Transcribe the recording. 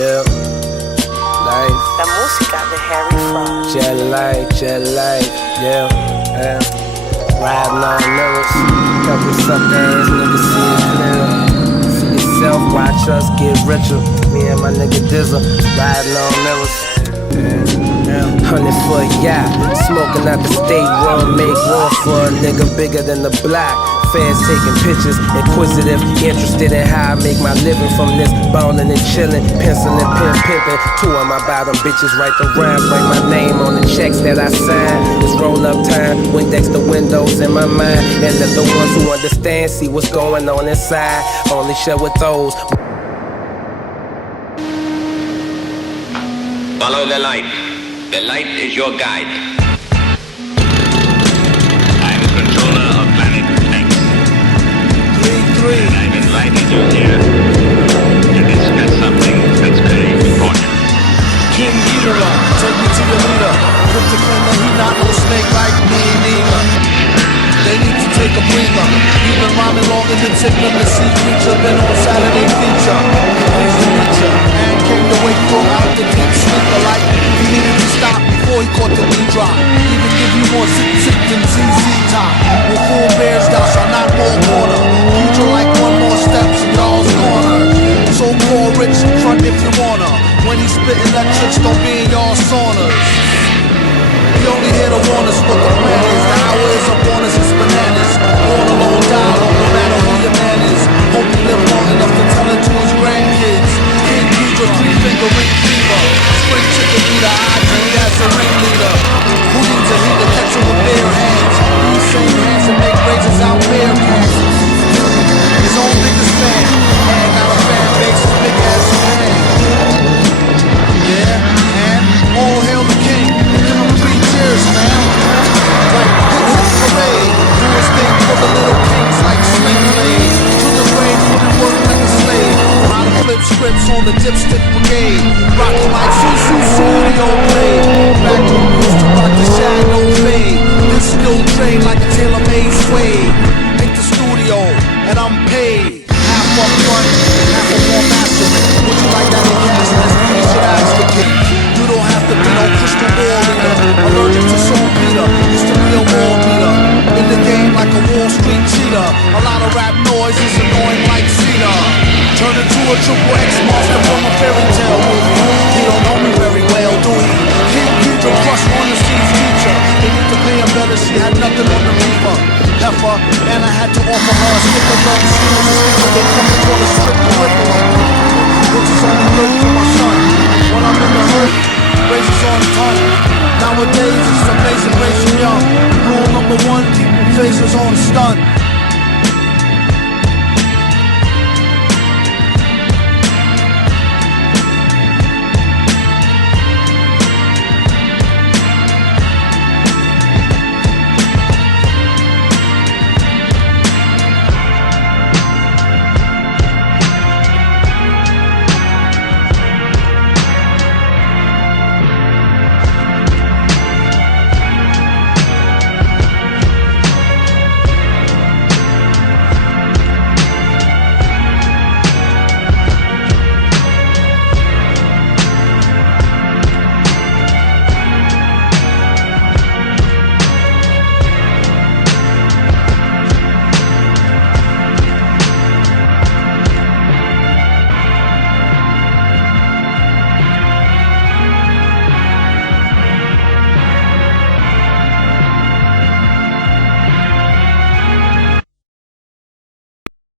Yeah. Life. La música de Harry Frost. Jet life, yeah. Riding on mirrors. Couple suck ass niggas see it clear. See yourself, watch us get richer. Me and my nigga Dizza, riding on mirrors. 100 for a yacht, smoking out the state room, make room for a nigga bigger than the block. Fans taking pictures, inquisitive, interested in how I make my living from this. Ballin' and chillin', pencilin', pimpin'. Two of my bottom bitches write the rhymes, write my name on the checks that I sign. It's roll up time, Windex the windows in my mind. And let the ones who understand see what's going on inside. Only share with those. Follow the light. The light is your guide. I'm controller of planet X. 3-3. I've invited you here to discuss something that's very important. King Ghidorah, take me to your leader. Put the claim that he not no snake like me neither. They need to take a breather. You've been rhyming longer than Tim the Sea Creature. Been on Saturday feature. Pleased to meet ya. And came to wake from out the deep sleeper like he needed to stop before he caught the lead drop. Even give you more zip than ZZ Top. With full bears thou shalt not more corner. Future like one more steps in y'all's corner. So-called rich front if you wanna. When he spittin' electrics, don't be in y'all saunas. He only here to warn us what the plan is. The hour is upon us, it's bananas. Born alone, die alone, no matter who your man is. Hope he live long enough to tell it to his grandkids. King Ghidra, three-finger ring fever. Spring chicken eater, I drink as a ringleader. Who needs a heater, catch him with bare hands. These same hands that make razors out bear cats. His own biggest fan, and got a fan base as big as Japan. Yeah, and all hail the king. Give him 3 cheers, man. Like hit parade. Do his thing for the little kings like Sling Blade. To the grave, put in work like a slave. How to flip scripts on the dipstick brigade. Rockin' like studio blade. Back to the used to rock the shadow fade. This still trade like a tailor-made suede. Hit the studio, and I'm paid. Half up front, half a more master. Would you like that in cash? You should ask the king. You don't have to be no crystal ball reader. Allergic to saltpeter, used to be a wall beater. In the game like a Wall Street cheater. A lot of rap noise is annoying like cedar. Turn into a triple X monster from a fairy tale movie. He don't know me very well, do he? King Ghidra crush on the seas teacher. They need to pay her better, she had nothing on the reaper. Heifer, and I had to offer her a stick of love. She was a sticker, they come and call a strip curriculum. Which is only good for my son. When I'm in the hood, raises on ton. Nowadays it's amazing, raising young. Rule number 1, keep phasers on stun.